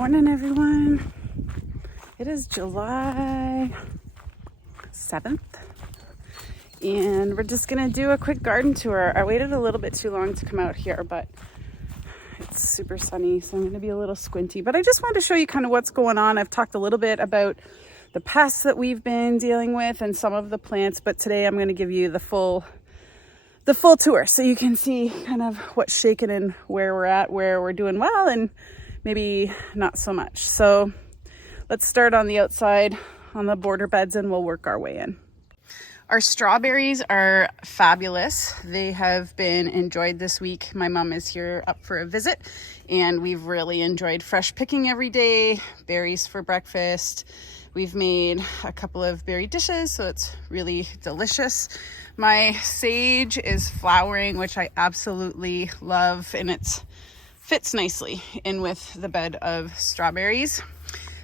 morning, everyone. It is July 7th, and we're just gonna do a quick garden tour. I waited a little bit too long to come out here, but it's super sunny, so I'm gonna be a little squinty. But I just wanted to show you kind of what's going on. I've talked a little bit about the pests that we've been dealing with and some of the plants, but today I'm gonna give you the full tour so you can see kind of what's shaking and where we're at, where we're doing well and maybe not so much. So let's start on the outside on the border beds and we'll work our way in. Our strawberries are fabulous. They have been enjoyed this week. My mom is here up for a visit and we've really enjoyed fresh picking every day, berries for breakfast. We've made a couple of berry dishes, so it's really delicious. My sage is flowering, which I absolutely love, and it fits nicely in with the bed of strawberries.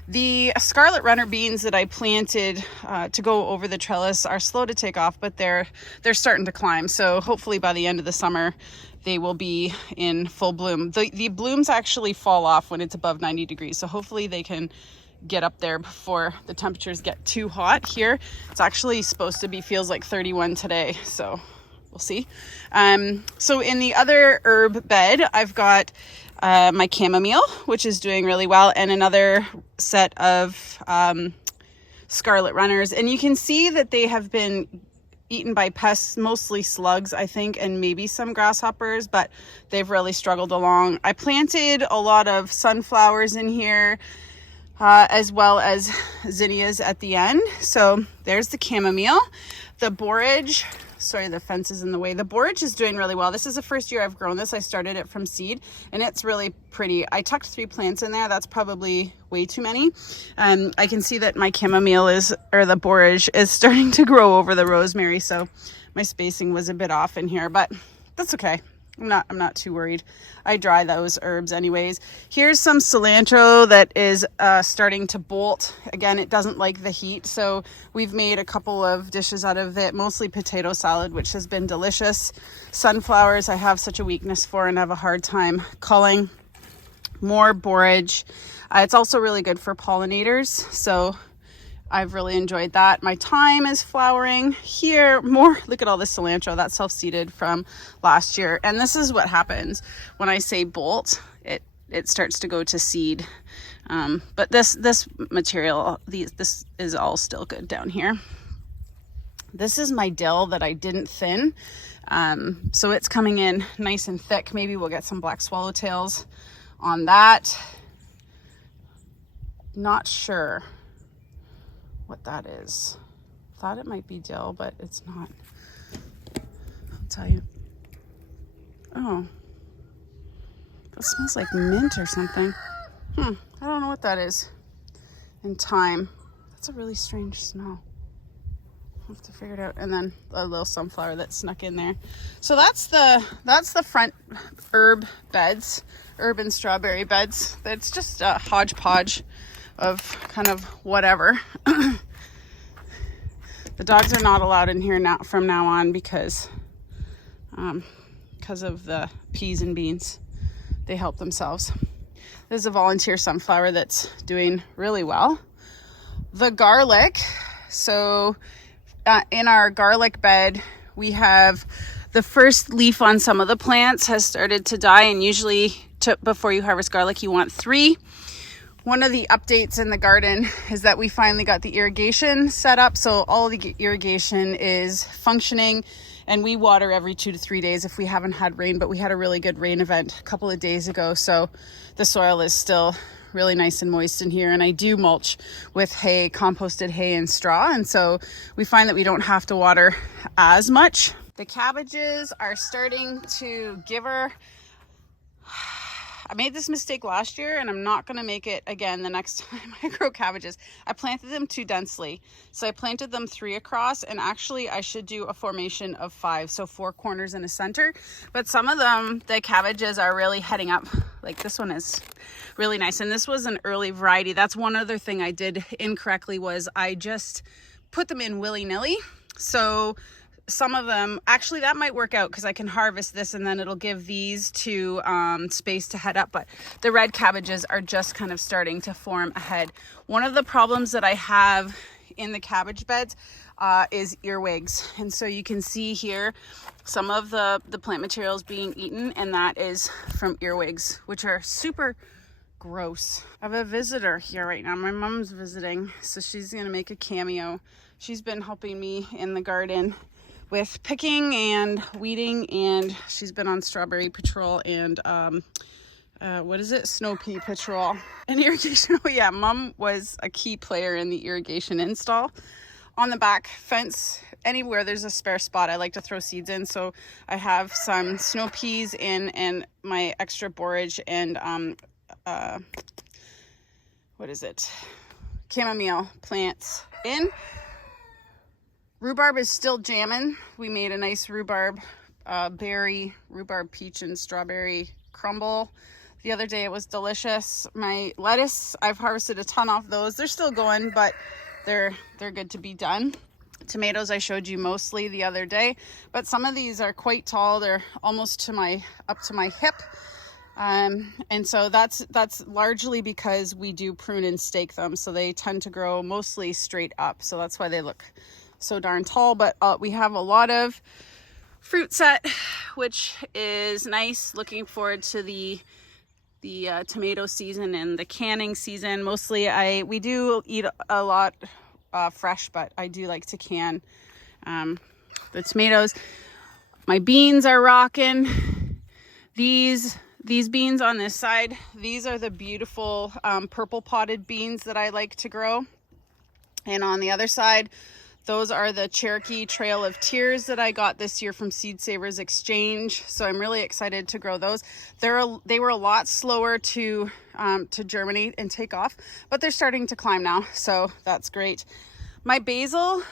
The Scarlet runner beans that I planted to go over the trellis are slow to take off, but they're starting to climb. So hopefully by the end of the summer, they will be in full bloom. The blooms actually fall off when it's above 90 degrees. So hopefully they can get up there before the temperatures get too hot here. It's actually supposed to be, feels like 31 today. So we'll see. So in the other herb bed, I've got my chamomile, which is doing really well, and another set of scarlet runners. And you can see that they have been eaten by pests, mostly slugs, I think, and maybe some grasshoppers, but they've really struggled along. I planted a lot of sunflowers in here, as well as zinnias at the end. So there's the chamomile. The borage, sorry, the fence is in the way. The borage is doing really well. This is the first year I've grown this. I started it from seed and it's really pretty. I tucked 3 plants in there. That's probably way too many. I can see that my chamomile the borage is starting to grow over the rosemary. So my spacing was a bit off in here, but that's okay. I'm not too worried. I dry those herbs anyways. Here's some cilantro that is starting to bolt. Again, it doesn't like the heat, so we've made a couple of dishes out of it, mostly potato salad, which has been delicious. Sunflowers I have such a weakness for and have a hard time culling. More borage. It's also really good for pollinators, so I've really enjoyed that. My thyme is flowering here. More, look at all this cilantro that's self-seeded from last year. And this is what happens when I say bolt, it starts to go to seed. But this material, this is all still good down here. This is my dill that I didn't thin. So it's coming in nice and thick. Maybe we'll get some black swallowtails on that. Not sure what that is. Thought it might be dill, but it's not. I'll tell you. Oh, that smells like mint or something. I don't know what that is. And thyme. That's a really strange smell. I'll have to figure it out. And then a little sunflower that snuck in there. So that's the front herb beds, herb and strawberry beds. It's just a hodgepodge of kind of whatever. The dogs are not allowed in here now from now on because of the peas and beans. They help themselves. This is a volunteer sunflower that's doing really well. The garlic. So in our garlic bed, we have the first leaf on some of the plants has started to die, and usually before you harvest garlic, you want 3. One of the updates in the garden is that we finally got the irrigation set up. So all the irrigation is functioning and we water every 2 to 3 days if we haven't had rain, but we had a really good rain event a couple of days ago. So the soil is still really nice and moist in here. And I do mulch with hay, composted hay and straw. And so we find that we don't have to water as much. The cabbages are starting to give her. I made this mistake last year and I'm not going to make it again the next time I grow cabbages. I planted them too densely. So I planted them 3 across, and actually I should do a formation of 5. So 4 corners in a center. But some of them, the cabbages are really heading up. Like this one is really nice. And this was an early variety. That's one other thing I did incorrectly was I just put them in willy-nilly. So some of them, actually that might work out because I can harvest this and then it'll give these two space to head up. But the red cabbages are just kind of starting to form a head. One of the problems that I have in the cabbage beds is earwigs. And so you can see here some of the plant materials being eaten, and that is from earwigs, which are super gross. I have a visitor here right now. My mom's visiting, so she's gonna make a cameo. She's been helping me in the garden with picking and weeding, and she's been on strawberry patrol and what is it? Snow pea patrol and irrigation. Oh yeah, Mom was a key player in the irrigation install. On the back fence, anywhere there's a spare spot, I like to throw seeds in. So I have some snow peas in and my extra borage and what is it? Chamomile plants in. Rhubarb is still jamming. We made a nice rhubarb berry, rhubarb peach and strawberry crumble the other day. It was delicious. My lettuce, I've harvested a ton off those. They're still going, but they're good to be done. Tomatoes I showed you mostly the other day, but some of these are quite tall. They're almost up to my hip. And so that's largely because we do prune and stake them. So they tend to grow mostly straight up. So that's why they look so darn tall. But we have a lot of fruit set, which is nice. Looking forward to the tomato season and the canning season. Mostly we do eat a lot fresh, but I do like to can the tomatoes. My beans are rocking. These beans on this side, these are the beautiful purple potted beans that I like to grow. And on the other side, those are the Cherokee Trail of Tears that I got this year from Seed Savers Exchange. So I'm really excited to grow those. They were a lot slower to germinate and take off, but they're starting to climb now. So that's great. My basil,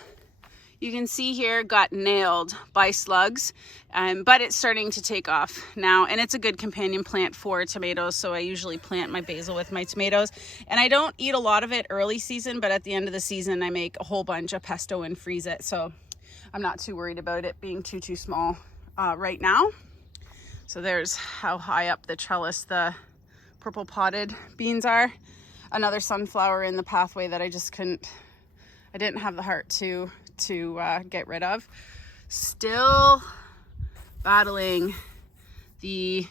you can see here, got nailed by slugs, but it's starting to take off now, and it's a good companion plant for tomatoes. So I usually plant my basil with my tomatoes, and I don't eat a lot of it early season, but at the end of the season I make a whole bunch of pesto and freeze it. So I'm not too worried about it being too small right now. So there's how high up the trellis the purple potted beans are. Another sunflower in the pathway that I didn't have the heart to get rid of. Still battling the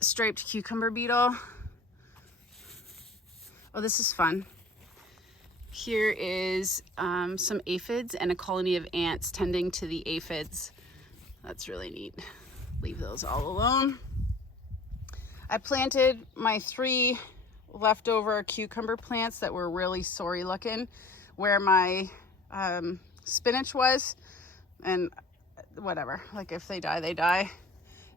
striped cucumber beetle. Oh, this is fun. Here is some aphids and a colony of ants tending to the aphids. That's really neat. Leave those all alone. I planted my 3 leftover cucumber plants that were really sorry looking where my spinach was, and whatever, like if they die, they die.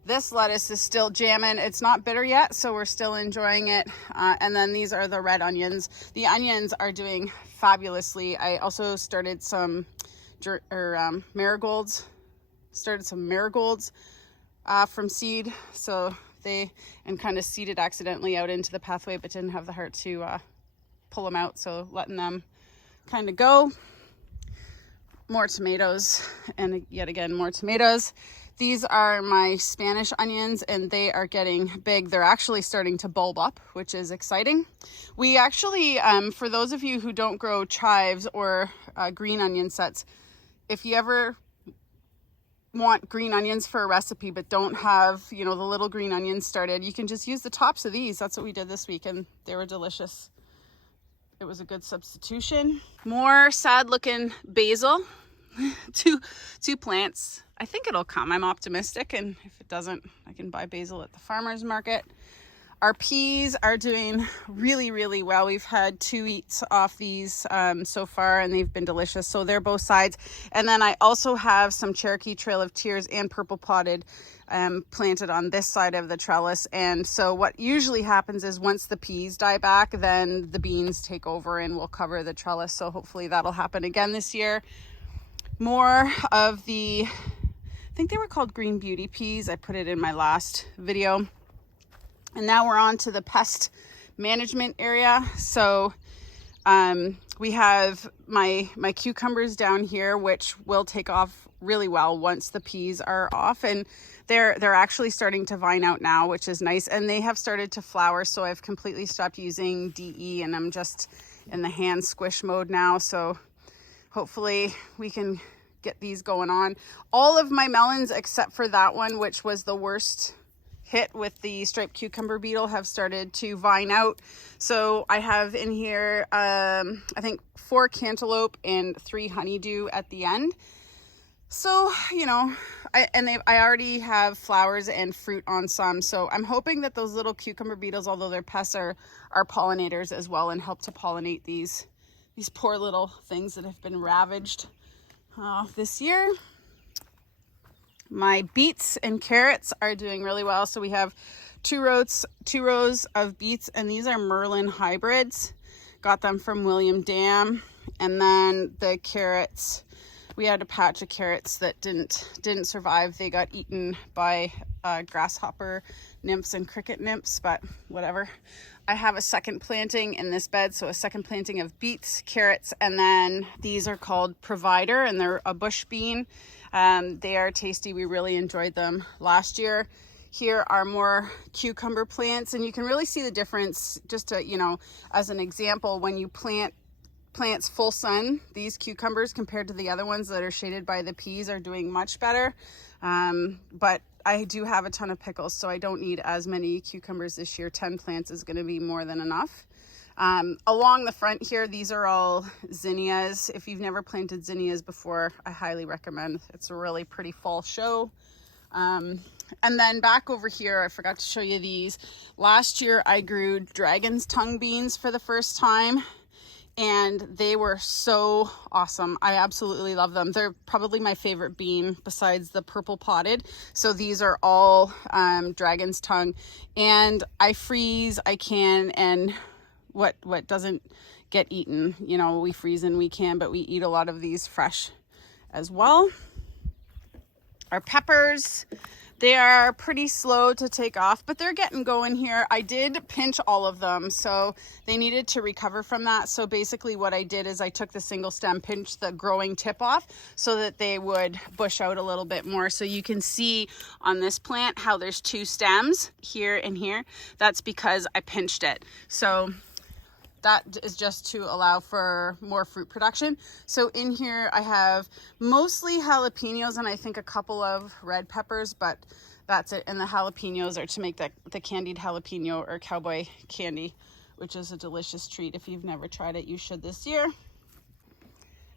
This lettuce is still jamming. It's not bitter yet, so we're still enjoying it. And then these are the red onions. The onions are doing fabulously. I also started some marigolds. From seed, so and kind of seeded accidentally out into the pathway, but didn't have the heart to pull them out, so letting them kind of go. More tomatoes, and yet again more tomatoes. These are my Spanish onions, and they are getting big. They're actually starting to bulb up, which is exciting. We actually, for those of you who don't grow chives or green onion sets, if you ever want green onions for a recipe but don't have, the little green onions started, you can just use the tops of these. That's what we did this week, and they were delicious. It was a good substitution. More sad looking basil. two plants. I think it'll come. I'm optimistic, and if it doesn't, I can buy basil at the farmer's market. Our peas are doing really well. We've had 2 eats off these so far, and they've been delicious. So they're both sides. And then I also have some Cherokee Trail of Tears and purple potted planted on this side of the trellis. And so what usually happens is once the peas die back, then the beans take over and will cover the trellis. So hopefully that'll happen again this year. More of I think they were called green beauty peas. I put it in my last video. And now we're on to the pest management area. So We have my cucumbers down here, which will take off really well once the peas are off, and they're actually starting to vine out now, which is nice, and they have started to flower. So I've completely stopped using DE, and I'm just in the hand squish mode now. So hopefully we can get these going on. All of my melons except for that one, which was the worst hit with the striped cucumber beetle, have started to vine out. So I have in here I think 4 cantaloupe and 3 honeydew at the end. So, you know, I already have flowers and fruit on some. So I'm hoping that those little cucumber beetles, although they're pests, are pollinators as well and help to pollinate these poor little things that have been ravaged this year. My beets and carrots are doing really well. So we have two rows of beets, and these are Merlin hybrids. Got them from William Dam. And then the carrots, we had a patch of carrots that didn't survive. They got eaten by grasshopper nymphs and cricket nymphs, but whatever. I have a second planting in this bed, so a second planting of beets, carrots, and then these are called Provider, and they're a bush bean. They are tasty. We really enjoyed them last year. Here are more cucumber plants, and you can really see the difference. Just to, you know, as an example, when you plant plants full sun, these cucumbers compared to the other ones that are shaded by the peas are doing much better. But I do have a ton of pickles, so I don't need as many cucumbers this year. 10 plants is going to be more than enough. Along the front here, these are all zinnias. If you've never planted zinnias before, I highly recommend. It's a really pretty fall show. And then back over here, I forgot to show you these. Last year I grew dragon's tongue beans for the first time, and they were so awesome. I absolutely love them. They're probably my favorite bean besides the purple potted. So these are all dragon's tongue, and I freeze, I can, and what doesn't get eaten, you know, we freeze and we can, but we eat a lot of these fresh as well. Our peppers, they are pretty slow to take off, but they're getting going here. I did pinch all of them, so they needed to recover from that. So basically what I did is I took the single stem, pinched the growing tip off so that they would bush out a little bit more. So you can see on this plant how there's 2 stems here and here. That's because I pinched it. So that is just to allow for more fruit production. So in here I have mostly jalapenos and I think a couple of red peppers, but that's it. And the jalapenos are to make the candied jalapeno or cowboy candy, which is a delicious treat. If you've never tried it, you should this year.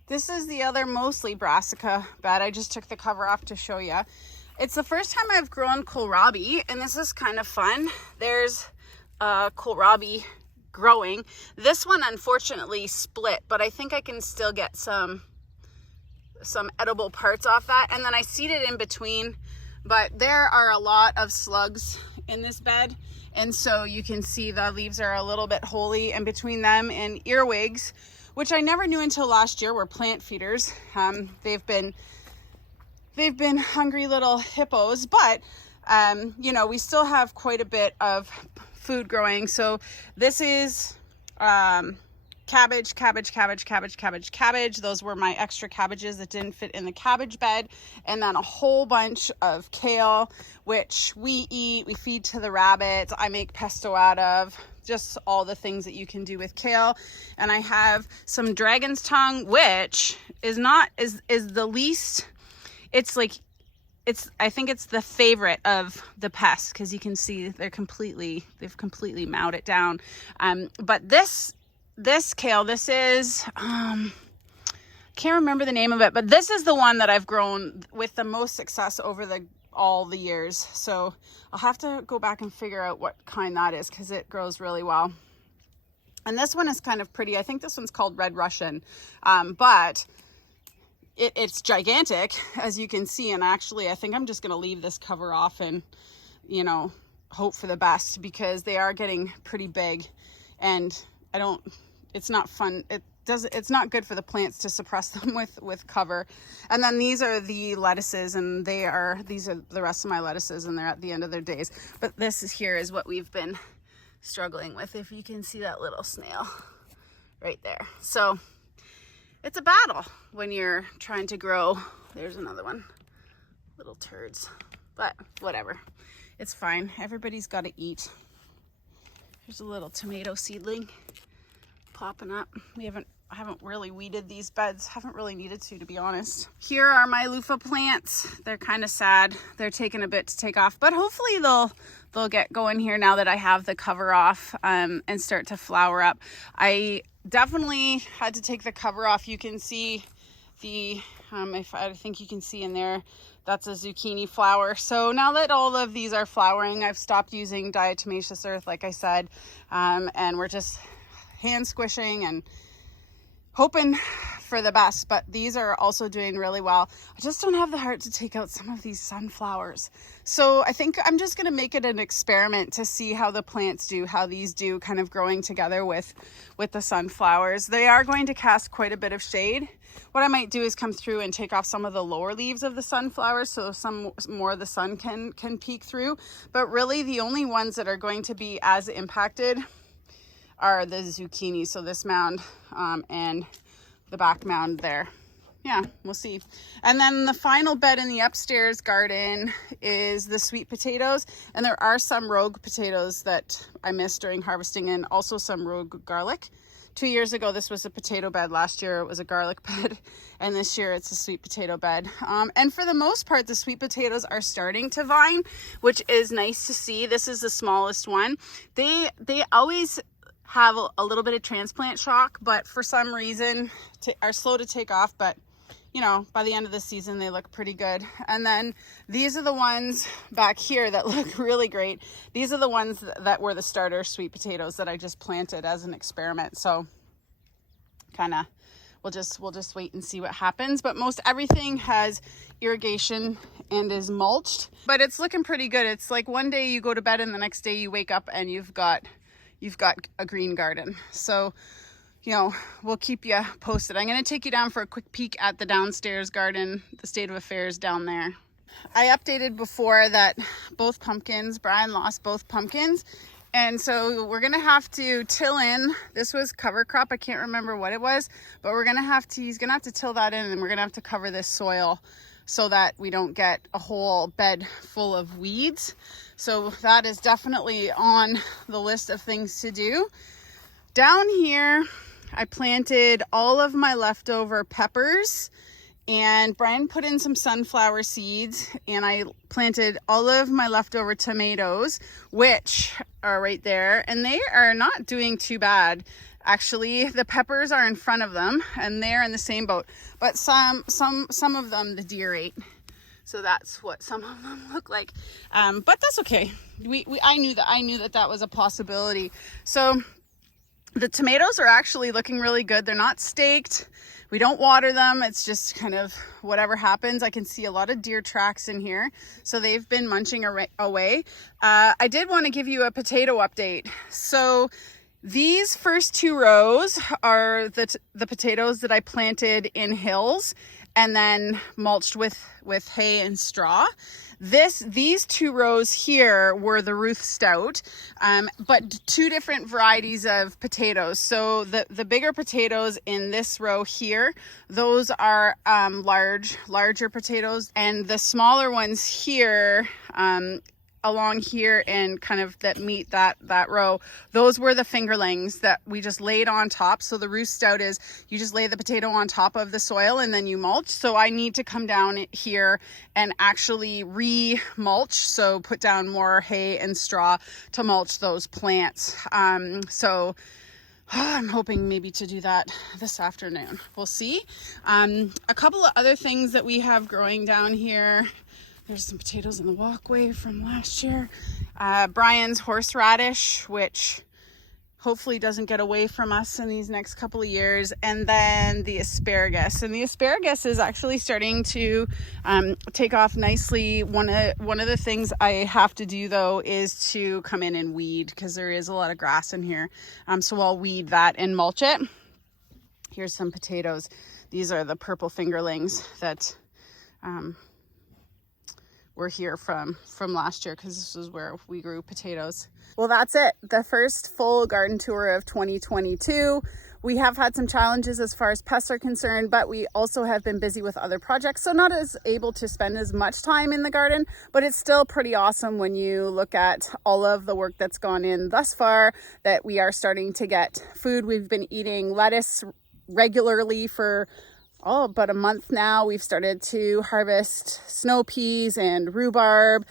This is the other mostly brassica bed. I just took the cover off to show you. It's the first time I've grown kohlrabi, and this is kind of fun. There's kohlrabi growing. This one unfortunately split, but I think I can still get some edible parts off that. And then I seeded in between, but there are a lot of slugs in this bed, and so you can see the leaves are a little bit holy in between them, and earwigs, which I never knew until last year, were plant feeders. They've been hungry little hippos, but you know, we still have quite a bit of food growing. So this is cabbage. Those were my extra cabbages that didn't fit in the cabbage bed. And then a whole bunch of kale, which we eat, we feed to the rabbits. I make pesto out of, just all the things that you can do with kale. And I have some dragon's tongue, which is the least, I think it's the favorite of the pests, because you can see they've completely mowed it down. But this kale, this is, can't remember the name of it, but this is the one that I've grown with the most success over all the years. So I'll have to go back and figure out what kind that is, because it grows really well. And this one is kind of pretty. I think this one's called Red Russian, but it's gigantic, as you can see. And actually, I think I'm just going to leave this cover off and, you know, hope for the best, because they are getting pretty big, and it's not fun. It's not good for the plants to suppress them with cover. And then these are the lettuces, and these are the rest of my lettuces, and they're at the end of their days. But this is what we've been struggling with. If you can see that little snail right there. So it's a battle when you're trying to grow. There's another one. Little turds, but whatever. It's fine. Everybody's got to eat. There's a little tomato seedling popping up. I haven't really weeded these beds. Haven't really needed to be honest. Here are my Luffa plants. They're kind of sad. They're taking a bit to take off, but hopefully they'll get going here now that I have the cover off and start to flower up. I definitely had to take the cover off. You can see the, I think you can see in there, that's a zucchini flower. So now that all of these are flowering, I've stopped using diatomaceous earth, like I said, and we're just hand squishing and hoping for the best. But these are also doing really well. I just don't have the heart to take out some of these sunflowers. So I think I'm just going to make it an experiment to see how the plants do, how these do kind of growing together with the sunflowers. They are going to cast quite a bit of shade. What I might do is come through and take off some of the lower leaves of the sunflowers so some more of the sun can peek through. But really the only ones that are going to be as impacted are the zucchini. So this mound and the back mound there. Yeah, we'll see. And then the final bed in the upstairs garden is the sweet potatoes. And there are some rogue potatoes that I missed during harvesting, and also some rogue garlic. 2 years ago, this was a potato bed. Last year, it was a garlic bed. And this year, it's a sweet potato bed. And for the most part, the sweet potatoes are starting to vine, which is nice to see. This is the smallest one. They always have a little bit of transplant shock, but for some reason are slow to take off. But you know, by the end of the season, they look pretty good. And then these are the ones back here that look really great. These are the ones that were the starter sweet potatoes that I just planted as an experiment. So kind of, we'll just wait and see what happens. But most everything has irrigation and is mulched, but it's looking pretty good. It's like one day you go to bed and the next day you wake up and you've got a green garden. So you know, we'll keep you posted. I'm going to take you down for a quick peek at the downstairs garden, the state of affairs down there. I updated before that both pumpkins, Brian lost both pumpkins. And so we're going to have to till in. This was cover crop. I can't remember what it was, but he's going to have to till that in, and we're going to have to cover this soil so that we don't get a whole bed full of weeds. So that is definitely on the list of things to do. Down here, I planted all of my leftover peppers, and Brian put in some sunflower seeds, and I planted all of my leftover tomatoes, which are right there, and they are not doing too bad. Actually, the peppers are in front of them, and they're in the same boat, but some of them the deer ate. So that's what some of them look like. But that's okay. I knew that was a possibility. So the tomatoes are actually looking really good. They're not staked. We don't water them. It's just kind of whatever happens. I can see a lot of deer tracks in here. So they've been munching away. I did want to give you a potato update. So these first two rows are the potatoes that I planted in hills and then mulched with hay and straw. These two rows here were the Ruth Stout, but two different varieties of potatoes. So the bigger potatoes in this row here, those are larger potatoes, and the smaller ones here, along here and kind of that meet that row, those were the fingerlings that we just laid on top. So the Ruth Stout is you just lay the potato on top of the soil and then you mulch. So I need to come down here and actually re-mulch, so put down more hay and straw to mulch those plants. So I'm hoping maybe to do that this afternoon. We'll see. A couple of other things that we have growing down here. There's some potatoes in the walkway from last year. Brian's horseradish, which hopefully doesn't get away from us in these next couple of years. And then the asparagus. And the asparagus is actually starting to take off nicely. One of the things I have to do, though, is to come in and weed, because there is a lot of grass in here. So I'll weed that and mulch it. Here's some potatoes. These are the purple fingerlings that were here from last year, because this is where we grew potatoes. Well, that's it. The first full garden tour of 2022. We have had some challenges as far as pests are concerned, but we also have been busy with other projects, so not as able to spend as much time in the garden, but it's still pretty awesome when you look at all of the work that's gone in thus far, that we are starting to get food. We've been eating lettuce regularly for about a month now. We've started to harvest snow peas and rhubarb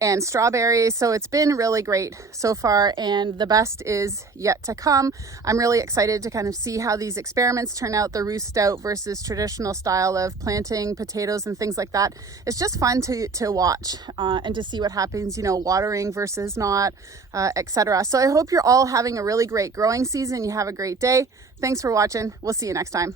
and strawberries. So it's been really great so far, and the best is yet to come. I'm really excited to kind of see how these experiments turn out, the roost out versus traditional style of planting potatoes and things like that. It's just fun to watch and to see what happens, you know, watering versus not, etc. So I hope you're all having a really great growing season. You have a great day. Thanks for watching. We'll see you next time.